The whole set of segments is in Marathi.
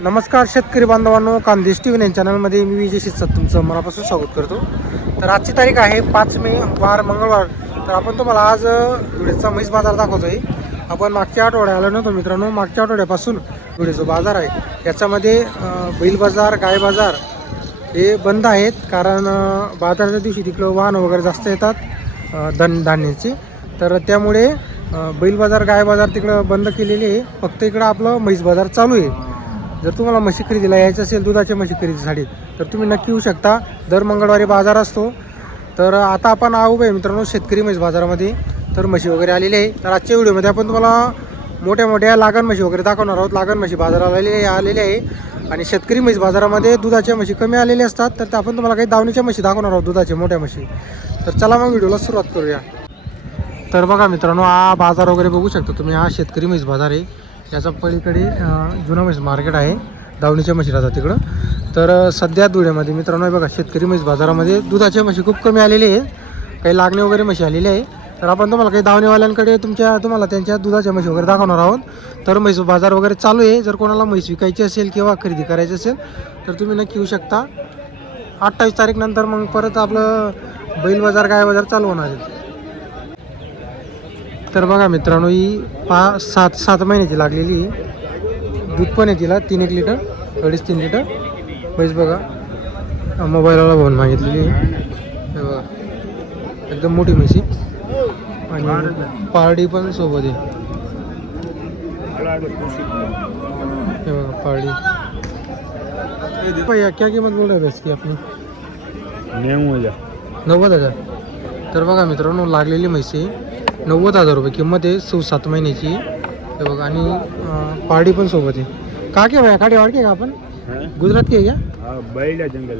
नमस्कार शेतकरी बांधवांनो, कांदेश टी व्ही चॅनलमध्ये मी विजय शिरसाट तुमचं मनापासून स्वागत करतो. तर आजची तारीख आहे 5 मे वार मंगळवार. तर आपण तुम्हाला आज धुळेचा म्हैस बाजार दाखवतोय. आपण मागच्या आठवड्याला आलो नव्हतो मित्रांनो. मागच्या आठवड्यापासून धुळेचा बाजार आहे याच्यामध्ये बैल बाजार, गाय बाजार हे बंद आहेत. कारण बाजाराच्या दिवशी तिकडं वाहन वगैरे जास्त येतात धान्याची. तर त्यामुळे बैल बाजार, गाय बाजार तिकडं बंद केलेले आहे. फक्त इकडं आपलं म्हैस बाजार चालू आहे. जर तुम्हाला म्हशी खरेदीला यायचं असेल दुधाच्या म्हशी खरेदीसाठी तर तुम्ही नक्की येऊ शकता. दर मंगळवारी बाजार असतो. तर आता आपण आहोत आहे मित्रांनो शेतकरी म्हैस बाजारामध्ये. तर म्हशी वगैरे आलेली आहे. तर आजच्या व्हिडिओमध्ये आपण तुम्हाला मोठ्या मोठ्या लागण म्हशी वगैरे दाखवणार आहोत. लागण म्हशी बाजाराला आलेले आहे. आणि शेतकरी म्हैस बाजारामध्ये दुधाच्या म्हशी कमी आलेल्या असतात. तर आपण तुम्हाला काही दावणीच्या म्हशी दाखवणार आहोत, दुधाच्या मोठ्या म्हशी. तर चला मग व्हिडिओला सुरुवात करूया. तर बघा मित्रांनो, हा बाजार वगैरे बघू शकता तुम्ही. हा शेतकरी म्हैस बाजार आहे. याच्या पलीकडे जुना म्हैस मार्केट आहे, दावणीच्या म्हशी राहतात तिकडं. तर सध्या धुळ्यामध्ये मित्रांनो हे बघा शेतकरी म्हैस बाजारामध्ये दुधाच्या म्हशी खूप कमी आलेले आहे. काही लागणे वगैरे म्हशी आलेले आहे. तर आपण तुम्हाला काही दावणीवाल्यांकडे तुम्हाला त्यांच्या दुधाच्या म्हशी वगैरे दाखवणार आहोत. तर म्हैस बाजार वगैरे चालू आहे. जर कोणाला म्हैस विकायची असेल किंवा खरेदी करायची असेल तर तुम्ही नक्की येऊ शकता. 28 तारीख नंतर मग परत आपलं बैल बाजार, गाय बाजार चालू होणार आहे. तर बघा मित्रांनो, ही 7 महिन्याची लागलेली दूध पण आहे तिला 3-1 लिटर, 2.5-3 लिटर म्हैस बघा. मोबाईलला भावून मागितलेली हे बघा, एकदम मोठी म्हशी. आणि पारडी पण सोबत आहे हे बघा, पारडी. भैया क्या किंमत बोल रहे इसकी आपली? 90,000. तर बघा मित्रांनो, लागलेली म्हशी 90,000 रुपये किंमत आहे. 7 महिन्याची हे बघा. आणि पारडी पण सोबत आहे. कहाँ के भैया, काटी वाड़ के का अपन गुजरात के क्या? बैला जंगल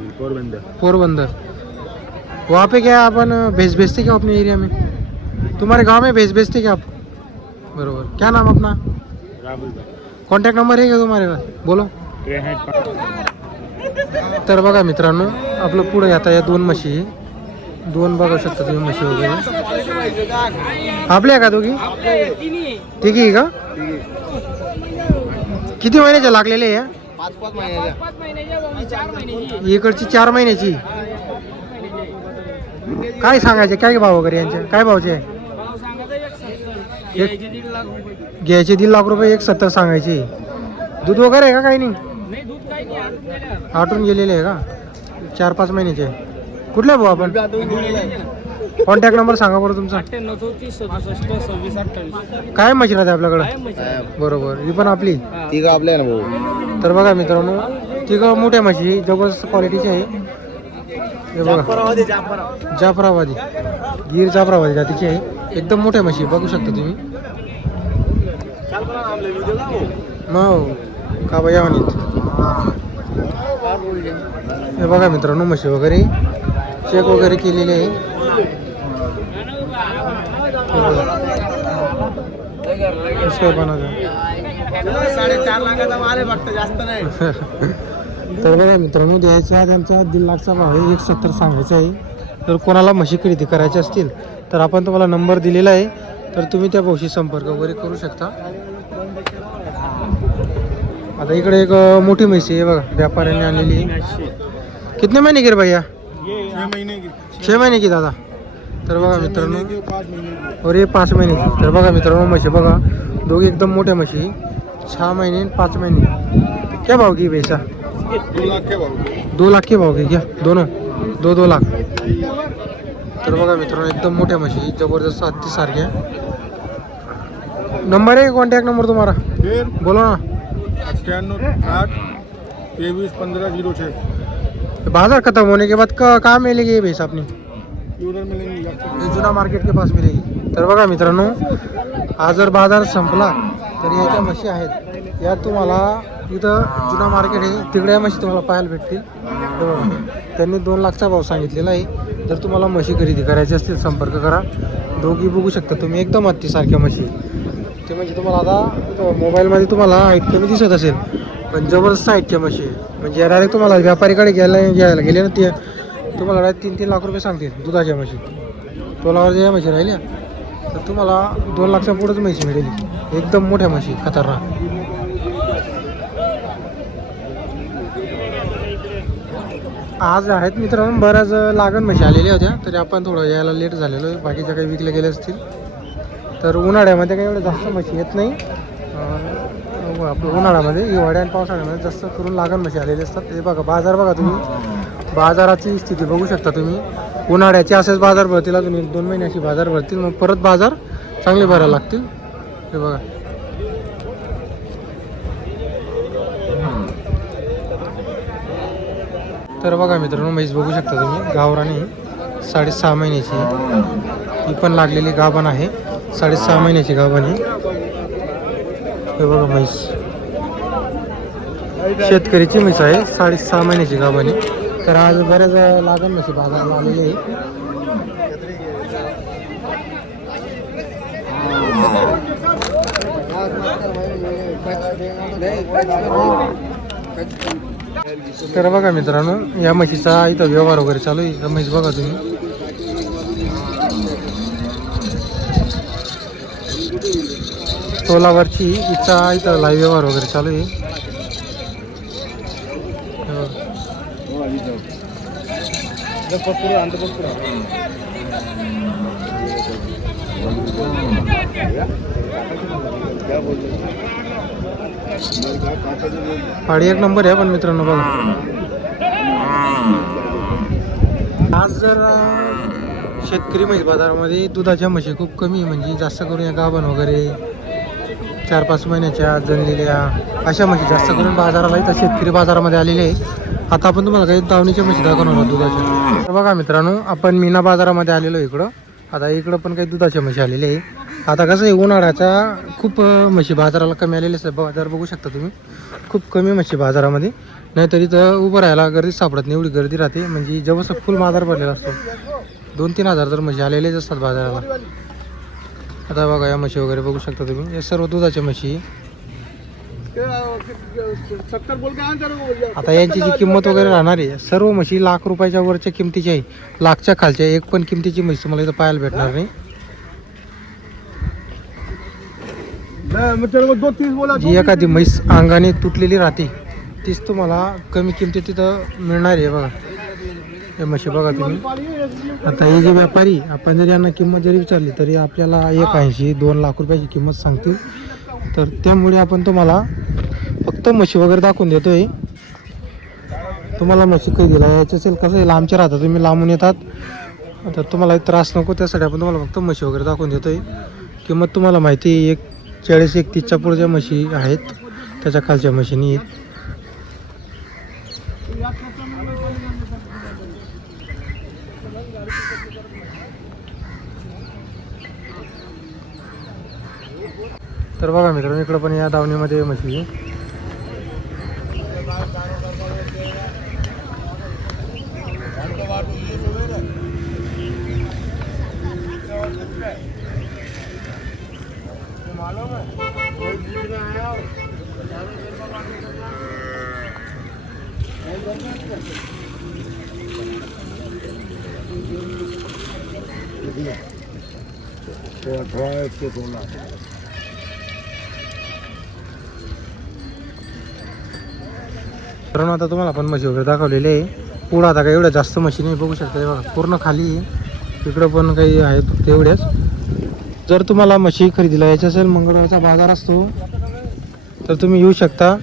पोरबंदर. वहाँ पे क्या अपन भैंस बेचते क्या अपने एरिया में? तुम्हारे गांव में भैंस बेचते क्या आप? बरोबर. क्या नाम अपना? राहुल. कॉन्टॅक्ट नंबर आहे का तुम्हारे पास? बोलो. तर बघा मित्रांनो, आपलं पुढे आता या 2 म्हशी, 2 बघू शकता तुम्ही म्हशी वगैरे. आपल्या का दोघी? तिघी आहे का? किती महिन्याच्या लागलेले आहे? 5 महिन्याच्या. इकडची 4 महिन्याची. काय सांगायचे, काय भाव वगैरे यांचे? काय भावचे आहे? घ्यायचे 1.5 लाख रुपये, 170 सांगायचे. दूध वगैरे आहे का? काही नाही, आटून गेलेले आहे का? 4-5 महिन्याचे. कुठले भाऊ आपण? कॉन्टॅक्ट नंबर सांगा बरं तुमचा. 98 काय म्हशी राहते आपल्याकडं? बरोबर. ही पण आपली तिघं आपल्या ना भाऊ. तर बघा मित्रांनो, तिघं मोठ्या म्हशी जबरदस्त क्वालिटीची आहे. हे बघा, जाफराबादी, गिर जाफराबादी जातीची आहे. एकदम मोठ्या म्हशी बघू शकता तुम्ही. मग का बाई यावनीत. हे बघा मित्रांनो, म्हशी वगैरे चेक वगैरे केलेले आहे. तर बघा मित्रांनो, द्यायच्या त्यांचा 1.5 लाखचा भाव आहे. 170 सांगायचं आहे. तर कोणाला म्हशी खरेदी करायची असतील तर आपण तुम्हाला नंबर दिलेला आहे. तर तुम्ही त्या भाऊशी संपर्क वगैरे करू शकता. आता इकडे एक मोठी म्हशी आहे बघा, व्यापाऱ्यांनी आणलेली. कितने महिने की रे भैया? 6 महिने की दादा. तर बघा मित्रांनो, और ये 5 महिन्याची. तर बघा मित्रांनो, म्हशी बघा दोघी एकदम मोठ्या म्हशी, 6 महिने 5 महिने. क्या भाव की भैसा? 2 लाख के भाव की क्या? दोनों 2 लाख. तर बघा मित्रांनो, एकदम मोठ्या म्हशी, जबरदस्त हत्ती सारख्या. नंबर आहे, कॉन्टॅक्ट नंबर तुम्हारा बोलो ना. 98 23 15 06. बाजार खत्म होने के बाद कहाँ मिलेगी ये भैंस अपनी? उधर मिलेंगी ये जुना मार्केट के पास मिलेगी. तर बघा मित्रांनो, हा जर बाजार संपला तर याच्या म्हशी आहेत या तुम्हाला इथं जुना मार्केट आहे तिकडे या म्हशी तुम्हाला पाहायला भेटतील. त्यांनी 2 लाखचा भाव सांगितलेला आहे. जर तुम्हाला म्हशी खरेदी करायची असतील संपर्क करा. दोघी बघू शकता तुम्ही, एकदम हत्तीसारख्या म्हशी. ते म्हणजे तुम्हाला आता मोबाईलमध्ये तुम्हाला हाईट कमी दिसत असेल, पण जबरदस्त हाईटच्या म्हशी आहे. म्हणजे डायरेक्ट तुम्हाला व्यापारीकडे घ्यायला गेले ना, ते तुम्हाला डायरेक्ट 3-3 लाख रुपये सांगतील दुधाच्या म्हशी. तोलावर ज्या म्हशी राहिल्या तर तुम्हाला 2 लाखच्या पुढेच म्हशी मिळेल. एकदम मोठ्या म्हशी, खतरनाक. आज आहेत मित्रांनो बऱ्याच लागण म्हशी आलेल्या होत्या, तरी आपण थोडं यायला लेट झालेलो आहे. बाकीच्या काही विकले गेले असतील. तर उन्हाळ्यामध्ये काही एवढं जास्त म्हशी येत नाही. आपलं उन्हाळ्यामध्ये हिवाळ्या आणि पावसाळ्यामध्ये जास्त करून लागण म्हशी आलेले असतात. हे बघा बाजार बघा तुम्ही, बाजाराची स्थिती बघू शकता तुम्ही. उन्हाळ्याचे असेच बाजार भरतील, अजून 1-2 महिन्याची बाजार भरतील, मग परत बाजार चांगले भरायला लागतील. हे बघा तर बघा मित्रांनो म्हैस बघू शकता तुम्ही, गावरानी 6.5 महिन्याची. ही पण लागलेली गाभण आहे, 6.5 महिन्याची गाभण आहे. हे बघा म्हैस शेतकरीची म्हैस आहे, 6.5 महिन्याची गाभण आहे. तर आज बऱ्याच लागण म्हशी बाजाराला आलेली आहे. तर बघा मित्रांनो या म्हशीचा इथं व्यवहार वगैरे चालू आहे. या म्हैस बघा तुम्ही, तोलावरची हिचा इथं लाईव्ह व्यवहार वगैरे चालू आहे. पाडी 1 नंबर आहे. पण मित्रांनो बघा आज जर शेतकरी म्हैस बाजारामध्ये दुधाच्या म्हशी खूप कमी, म्हणजे जास्त करून या गाभण वगैरे 4-5 महिन्याच्या जनलेल्या अशा म्हशी जास्त करून बाजाराला इथं शेतकरी बाजारामध्ये आलेले आहे. आता आपण तुम्हाला काही दावणीच्या म्हशी दाखवणार आहोत दुधाच्या. तर बघा मित्रांनो आपण मीना बाजारामध्ये आलेलो इकडं. आता इकडं पण काही दुधाच्या म्हशी आलेले आहे. आता कसं आहे उन्हाळ्याचा खूप म्हशी बाजाराला कमी आलेले असतात. बाजार बघू शकता तुम्ही, खूप कमी म्हशी बाजारामध्ये. नाहीतर इथं उभं राहायला गर्दी सापडत नाही, एवढी गर्दी राहते. म्हणजे जेव्हा फुल बाजार भरलेला असतो 2-3 हजार तर म्हशी आलेलेच असतात बाजाराला. आता बघा या म्हशी वगैरे बघू शकता तुम्ही, या सर्व दुधाच्या म्हशी. आता यांची जी किंमत वगैरे राहणार आहे, सर्व म्हशी लाख रुपयाच्या वरच्या किमतीची आहे. लाखच्या खालच्या एक पण किमतीची म्हशी तुम्हाला इथं पाहायला भेटणार नाही. जी एखादी म्हैस अंगाने तुटलेली राहते तीच तुम्हाला कमी किमतीत तिथं मिळणार आहे. बघा हे म्हशी बघा तुम्ही. आता हे जे व्यापारी, आपण जर यांना किंमत जरी विचारली तरी आपल्याला 1.80-2 लाख रुपयाची किंमत सांगतील. तर त्यामुळे आपण तुम्हाला फक्त म्हशी वगैरे दाखवून देतोय. तुम्हाला म्हशी खरेदीला यायचं असेल, कसं आहे लांबच्या राहतात तुम्ही, लांबून येतात, तर तुम्हाला त्रास नको, त्यासाठी आपण तुम्हाला फक्त म्हशी वगैरे दाखवून देतोय. किंमत तुम्हाला माहिती आहे, 40-31च्या पुढच्या म्हशी आहेत, त्याच्या खालच्या म्हशीनी आहेत. तर बघा मित्रांनो इकडं पण या दावणीमध्ये म्हशी. तर आता तुम्हाला पण म्हशी वगैरे दाखवलेले आहे. पुढं आता काही एवढ्या जास्त म्हशी नाही, बघू शकता बघा पूर्ण खाली आहे. तिकडं पण काही आहेत तेवढ्याच. जर तुम्हाला म्हशी खरेदीला यायची असेल, मंगळवारचा बाजार असतो, तर तुम्ही येऊ शकता.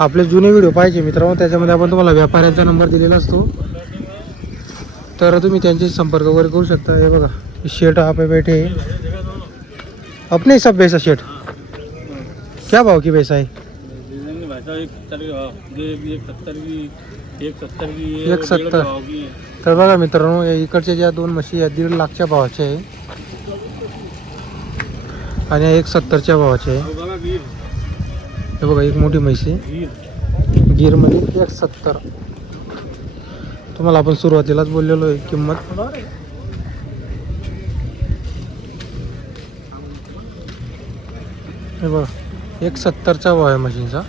आपले जुने व्हिडिओ पाहिजे मित्रांनो, त्याच्यामध्ये आपण तुम्हाला व्यापाऱ्यांचा नंबर दिलेला असतो, तर तुम्ही त्यांचे संपर्क वगैरे करू शकता. हे बघा शेट आप बैठे, अपने हिसाब पैसा शेट क्या भाव की पैसा है? 170. तर बघा मित्रांनो इकडच्या ज्या 2 म्हशी या 1.5 लाखच्या भावाच्या आहे आणि 170च्या भावाच्या आहे. हे बघा एक मोठी म्हशी गिरमध्ये 170. तुम्हाला आपण सुरुवातीलाच बोललेलो आहे किंमत. हे बघा 170चा भाव आहे म्हशींचा.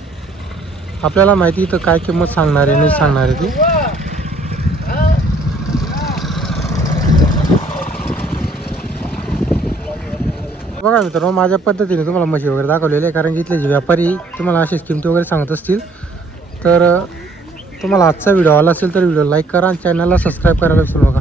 आपल्याला माहिती तर काय किंमत सांगणार आहे नाही सांगणार आहे ती. बघा मित्रांनो माझ्या पद्धतीने तुम्हाला म्हशी वगैरे दाखवलेले आहे, कारण की इथले जे व्यापारी तुम्हाला अशीच किमती वगैरे सांगत असतील, तर तुम्हाला आजचा व्हिडिओ आला असेल तर व्हिडिओ लाईक करा आणि चॅनलला सबस्क्राईब करायला विसरू नका.